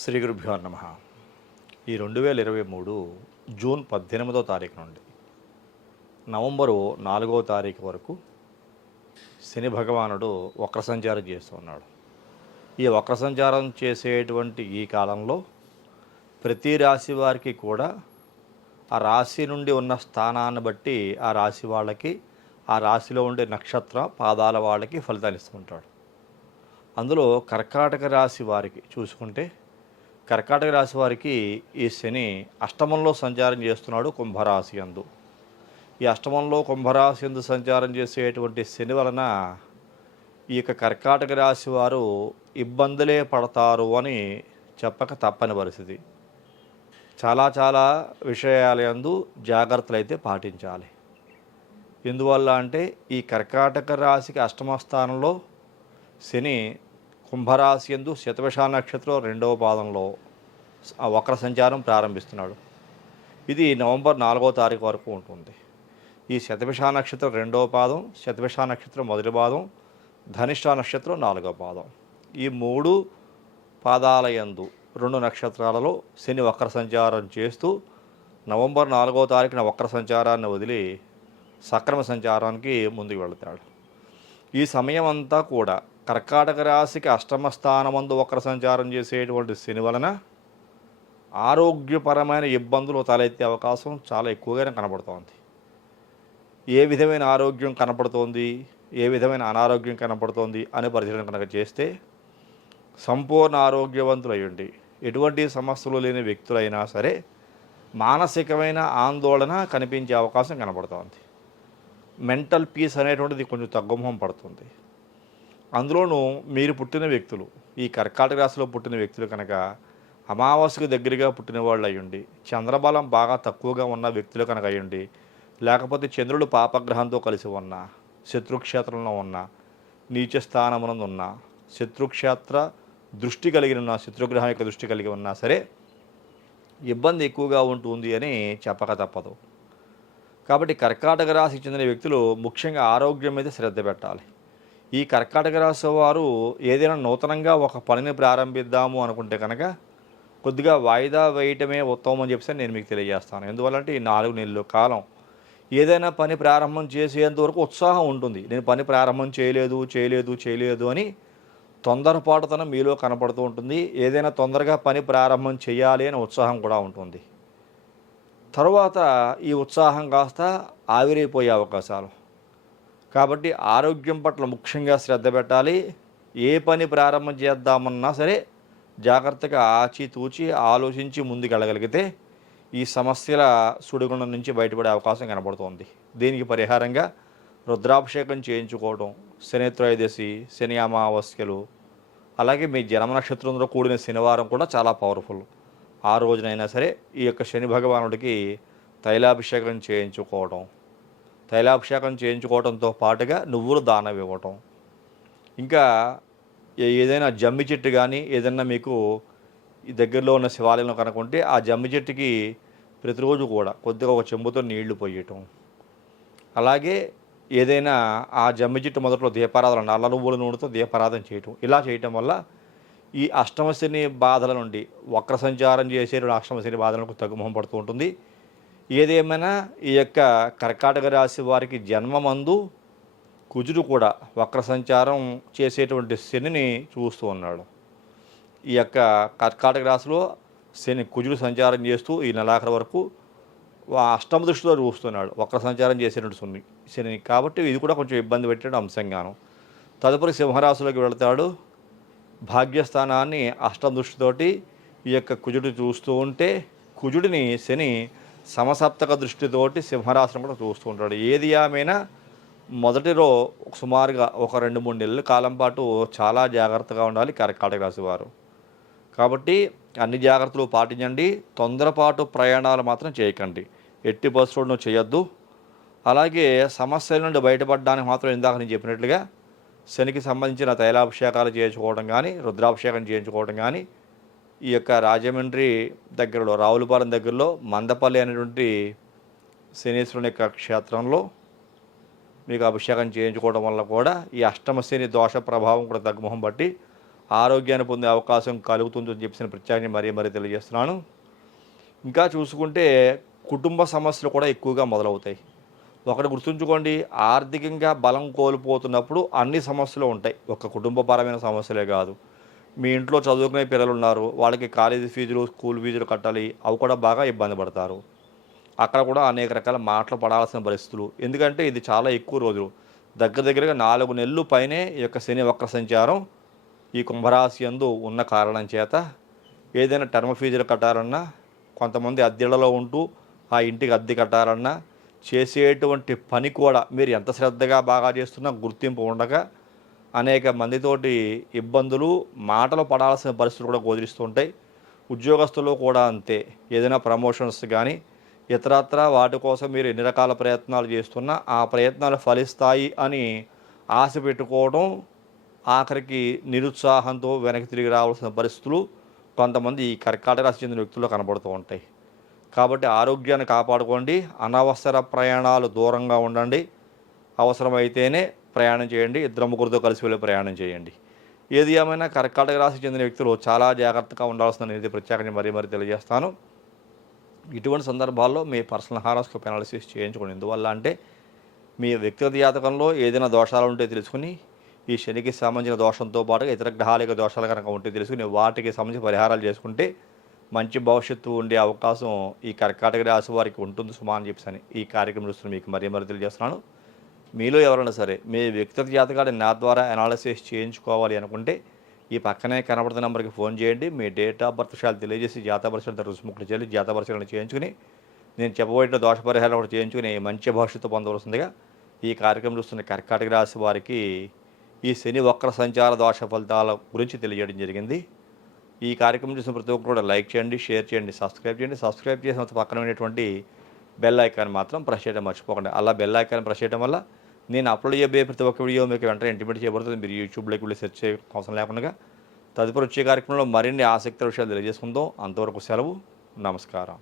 శ్రీ గురుభ్యో నమ. ఈ 2023 జూన్ 18వ తారీఖు నుండి నవంబరు 4వ తారీఖు వరకు శని భగవానుడు వక్ర సంచారం చేస్తున్నాడు. ఈ వక్ర సంచారం చేసేటువంటి ఈ కాలంలో ప్రతి రాశి వారికి కూడా ఆ రాశి నుండి ఉన్న స్థానాన్ని బట్టి ఆ రాశి వాళ్ళకి, ఆ రాశిలో ఉండే నక్షత్ర పాదాల వాళ్ళకి ఫలితాలు ఇస్తుంటాడు. అందులో కర్కాటక రాశి వారికి చూసుకుంటే, కర్కాటక రాశి వారికి ఈ శని అష్టమంలో సంచారం చేస్తున్నాడు కుంభరాశి యందు. ఈ అష్టమంలో కుంభరాశి యందు సంచారం చేసేటువంటి శని వలన ఈ యొక్క కర్కాటక రాశి వారు ఇబ్బందులే పడతారు అని చెప్పక తప్పని పరిస్థితి. చాలా విషయాల యందు జాగ్రత్తలు అయితే పాటించాలి. ఎందువల్ల అంటే ఈ కర్కాటక రాశికి అష్టమ స్థానంలో శని కుంభరాశి యందు శతభిష నక్షత్రం 2వ పాదంలో వక్ర సంచారం ప్రారంభిస్తున్నాడు. ఇది నవంబర్ 4వ తారీఖు వరకు ఉంటుంది. ఈ శతభిష నక్షత్రం 2వ పాదం, శతభిష నక్షత్రం 1వ పాదం, ధనిష్ట నక్షత్రం 4వ పాదం, ఈ 3 పాదాల యందు 2 నక్షత్రాలలో శని వక్ర సంచారం చేస్తూ నవంబర్ 4వ తారీఖున వక్ర సంచారాన్ని వదిలి సక్రమ సంచారానికి ముందుకు వెళతాడు. ఈ సమయం అంతా కూడా కర్కాటక రాశికి అష్టమ స్థానమందు వక్ర సంచారం చేసేటువంటి శని వలన ఆరోగ్యపరమైన ఇబ్బందులు తలెత్తే అవకాశం చాలా ఎక్కువగానే కనపడుతోంది. ఏ విధమైన ఆరోగ్యం కనపడుతోంది, ఏ విధమైన అనారోగ్యం కనపడుతోంది అనే పరిశీలన కనుక చేస్తే సంపూర్ణ ఆరోగ్యవంతులయ్యండి ఎటువంటి సమస్యలు లేని వ్యక్తులైనా సరే మానసికమైన ఆందోళన కనిపించే అవకాశం కనపడుతోంది. మెంటల్ పీస్ అనేటువంటిది కొంచెం తగ్గుముఖం పడుతుంది. అందులోనూ మీరు పుట్టిన వ్యక్తులు, ఈ కర్కాటక రాశిలో పుట్టిన వ్యక్తులు కనుక అమావాస్యకు దగ్గరగా పుట్టిన వాళ్ళు అయ్యండి, చంద్రబలం బాగా తక్కువగా ఉన్న వ్యక్తులు కనుక అయ్యండి, లేకపోతే చంద్రుడు పాపగ్రహంతో కలిసి ఉన్న, శత్రుక్షేత్రంలో ఉన్న, నీచ స్థానమునందు ఉన్న, శత్రుక్షేత్ర దృష్టి కలిగి ఉన్న, శత్రుగ్రహం యొక్క దృష్టి కలిగి ఉన్నా సరే ఇబ్బంది ఎక్కువగా ఉంటుంది అని చెప్పక తప్పదు. కాబట్టి కర్కాటక రాశికి చెందిన వ్యక్తులు ముఖ్యంగా ఆరోగ్యం మీద శ్రద్ధ పెట్టాలి. ఈ కర్కాటక రాశి వారు ఏదైనా నూతనంగా ఒక పనిని ప్రారంభిద్దాము అనుకుంటే కనుక కొద్దిగా వాయిదా వేయటమే ఉత్తమం అని చెప్పేసి నేను మీకు తెలియజేస్తాను. ఎందువల్లంటే ఈ 4 నెలల కాలం ఏదైనా పని ప్రారంభం చేసేంత వరకు ఉత్సాహం ఉంటుంది. నేను పని ప్రారంభం చేయలేదు అని తొందరపాటుతనం మీలో కనపడుతూ ఉంటుంది. ఏదైనా తొందరగా పని ప్రారంభం చేయాలి అనే ఉత్సాహం కూడా ఉంటుంది. తరువాత ఈ ఉత్సాహం కాస్త ఆవిరైపోయే అవకాశాలు. కాబట్టి ఆరోగ్యం పట్ల ముఖ్యంగా శ్రద్ధ పెట్టాలి. ఏ పని ప్రారంభం చేద్దామన్నా సరే జాగ్రత్తగా ఆచితూచి ఆలోచించి ముందుకెళ్ళగలిగితే ఈ సమస్యల సుడిగుండం నుంచి బయటపడే అవకాశం కనబడుతోంది. దీనికి పరిహారంగా రుద్రాభిషేకం చేయించుకోవడం, శని త్రయోదశి, శని అమావాస్యలు, అలాగే మీ జన్మ నక్షత్రంలో కూడిన శనివారం కూడా చాలా పవర్ఫుల్. ఆ రోజునైనా సరే ఈ యొక్క శని భగవానుడికి తైలాభిషేకం చేయించుకోవడం, తైలాభిషేకం చేయించుకోవడంతో పాటుగా నువ్వులు దానం ఇవ్వటం, ఇంకా ఏదైనా జమ్మి చెట్టు కానీ ఏదైనా మీకు ఈ దగ్గరలో ఉన్న శివాలయంలో కనుకుంటే ఆ జమ్మి చెట్టుకి ప్రతిరోజు కూడా కొద్దిగా ఒక చెంబుతో నీళ్లు పోయటం, అలాగే ఏదైనా ఆ జమ్మి చెట్టు మొదట్లో దీపారాధన నల్ల నువ్వుల నూనెతో దీపారాధన చేయటం, ఇలా చేయటం వల్ల ఈ అష్టమశని బాధల నుండి వక్ర సంచారం చేసే అష్టమశని బాధలకు తగ్గుముఖం పడుతూ ఉంటుంది. ఏదేమైనా ఈ యొక్క కర్కాటక రాశి వారికి జన్మమందు కుజుడు కూడా వక్ర సంచారం చేసేటువంటి శనిని చూస్తూ ఉన్నాడు. ఈ యొక్క కర్కాటక రాశిలో శని కుజుడు సంచారం చేస్తూ ఈ నెలాఖరు వరకు అష్టమ దృష్టిలో చూస్తున్నాడు వక్ర సంచారం చేసేటువంటి శని. కాబట్టి ఇది కూడా కొంచెం ఇబ్బంది పెట్టే అంశంగాను. తదుపరి సింహరాశిలోకి వెళతాడు. భాగ్యస్థానాన్ని అష్టమ దృష్టితోటి ఈ యొక్క కుజుడు చూస్తూ ఉంటే కుజుడిని శని సమసప్తక దృష్టితోటి సింహరాశిని కూడా చూస్తూ ఉంటాడు. ఏది ఏమైనా మొదటిలో సుమారుగా ఒక 2-3 నెలల కాలం పాటు చాలా జాగ్రత్తగా ఉండాలి కర్కాటక రాశి వారు. కాబట్టి అన్ని జాగ్రత్తలు పాటించండి. తొందరపాటు ప్రయాణాలు మాత్రం చేయకండి. ఎట్టి పరిస్థితులను చేయొద్దు. అలాగే సమస్యల నుండి బయటపడడానికి మాత్రం ఇందాక నేను చెప్పినట్లుగా శనికి సంబంధించిన తైలాభిషేకాలు చేయించుకోవడం కానీ, రుద్రాభిషేకం చేయించుకోవడం కానీ, ఈ యొక్క రాజమండ్రి దగ్గరలో రావులపాలెం దగ్గరలో మందపల్లి అనేటువంటి శనీశ్వరుని యొక్క క్షేత్రంలో మీకు అభిషేకం చేయించుకోవడం వల్ల కూడా ఈ అష్టమ శని దోష ప్రభావం కూడా తగ్గుముఖం బట్టి ఆరోగ్యాన్ని పొందే అవకాశం కలుగుతుందని చెప్పేసి ప్రత్యేకంగా మరీ తెలియజేస్తున్నాను. ఇంకా చూసుకుంటే కుటుంబ సమస్యలు కూడా ఎక్కువగా మొదలవుతాయి. ఒకటి గుర్తుంచుకోండి, ఆర్థికంగా బలం కోల్పోతున్నప్పుడు అన్ని సమస్యలు ఉంటాయి. ఒక కుటుంబపరమైన సమస్యలే కాదు. మీ ఇంట్లో చదువుకునే పిల్లలున్నారు. వాళ్ళకి కాలేజీ ఫీజులు, స్కూల్ ఫీజులు కట్టాలి. అవి కూడా బాగా ఇబ్బంది పడతారు. అక్కడ కూడా అనేక రకాల మాటలు పడాల్సిన పరిస్థితులు. ఎందుకంటే ఇది చాలా ఎక్కువ రోజులు. దగ్గరగా 4 నెలలు పైనే ఈ యొక్క శని వక్ర సంచారం ఈ కుంభరాశి యందు ఉన్న కారణం చేత ఏదైనా టర్మ్ ఫీజులు కట్టాలన్నా, కొంతమంది అద్దెళ్లలో ఉంటూ ఆ ఇంటికి అద్దె కట్టాలన్నా, చేసేటువంటి పని కూడా మీరు ఎంత శ్రద్ధగా బాగా చేస్తున్నా గుర్తింపు ఉండక అనేక మందితోటి ఇబ్బందులు, మాటలు పడాల్సిన పరిస్థితులు కూడా గోచరిస్తుంటాయి. ఉద్యోగస్తులు కూడా అంతే. ఏదైనా ప్రమోషన్స్ కానీ ఇతరత్రా వాటి కోసం మీరు ఎన్ని రకాల ప్రయత్నాలు చేస్తున్నా ఆ ప్రయత్నాలు ఫలిస్తాయి అని ఆశ పెట్టుకోవడం, ఆఖరికి నిరుత్సాహంతో వెనక్కి తిరిగి రావాల్సిన పరిస్థితులు కొంతమంది ఈ కర్కాటక రాశి చెందిన వ్యక్తుల్లో కనబడుతూ ఉంటాయి. కాబట్టి ఆరోగ్యాన్ని కాపాడుకోండి. అనవసర ప్రయాణాలు దూరంగా ఉండండి. అవసరమైతేనే ప్రయాణం చేయండి. ఇద్దరు ముగ్గురితో కలిసి వెళ్ళి ప్రయాణం చేయండి. ఏది ఏమైనా కర్కాటక రాశికి చెందిన వ్యక్తులు చాలా జాగ్రత్తగా ఉండాల్సిన నేను ప్రత్యేకంగా మరీ తెలియజేస్తాను. ఇటువంటి సందర్భాల్లో మీ పర్సనల్ హారోస్కోప్ అనాలిసిస్ చేయించుకోండి. ఎందువల్ల అంటే మీ వ్యక్తిగత జాతకంలో ఏదైనా దోషాలు ఉంటే తెలుసుకుని, ఈ శనికి సంబంధించిన దోషంతో పాటుగా ఇతర గ్రహాల దోషాలు కనుక ఉంటే తెలుసుకుని వాటికి సంబంధించి పరిహారాలు చేసుకుంటే మంచి భవిష్యత్తు ఉండే అవకాశం ఈ కర్కాటక రాశి వారికి ఉంటుంది సుమా అని చెప్పేసి ఈ కార్యక్రమం చూస్తున్న మీకు మరీ తెలియజేస్తున్నాను. మీలో ఎవరైనా సరే మీ వ్యక్తిగత జాతకాన్ని నా ద్వారా అనాలిసిస్ చేయించుకోవాలి అనుకుంటే ఈ పక్కనే కనబడుతున్న నెంబర్కి ఫోన్ చేయండి. మీ డేట్ ఆఫ్ బర్త్ విషయాలు తెలియజేసి జాతక పరిశీలన రుసుముకులు చేయాలి. జాతక పరిశీలన చేయించుకుని నేను చెప్పబోయే దోష పరిహారం కూడా చేయించుకుని మంచి భవిష్యత్తు పొందవలసిందిగా ఈ కార్యక్రమం చూస్తున్న కర్కాటక రాశి వారికి ఈ శని వక్ర సంచార దోష ఫలితాల గురించి తెలియజేయడం జరిగింది. ఈ కార్యక్రమం చూసిన ప్రతి ఒక్కరు కూడా లైక్ చేయండి, షేర్ చేయండి, సబ్స్క్రైబ్ చేయండి. సబ్స్క్రైబ్ చేసిన పక్కన ఉన్నటువంటి బెల్ ఐకాన్ మాత్రం ప్రెస్ చేయడం మర్చిపోకండి. అలా బెల్ ఐకాన్ ప్రెస్ చేయడం వల్ల నేను అప్లోడ్ చేయబోయే ప్రతి ఒక్క వీడియో మీకు వెంటనే ఇంటిమేట్ చేయబడుతుంది. మీరు యూట్యూబ్లోకి వెళ్ళి సెర్చ్ చేయ అవసరం లేకుండా తదుపరి వచ్చే కార్యక్రమంలో మరిన్ని ఆసక్తి విషయాలు తెలియజేసుకుందాం. అంతవరకు సెలవు. నమస్కారం.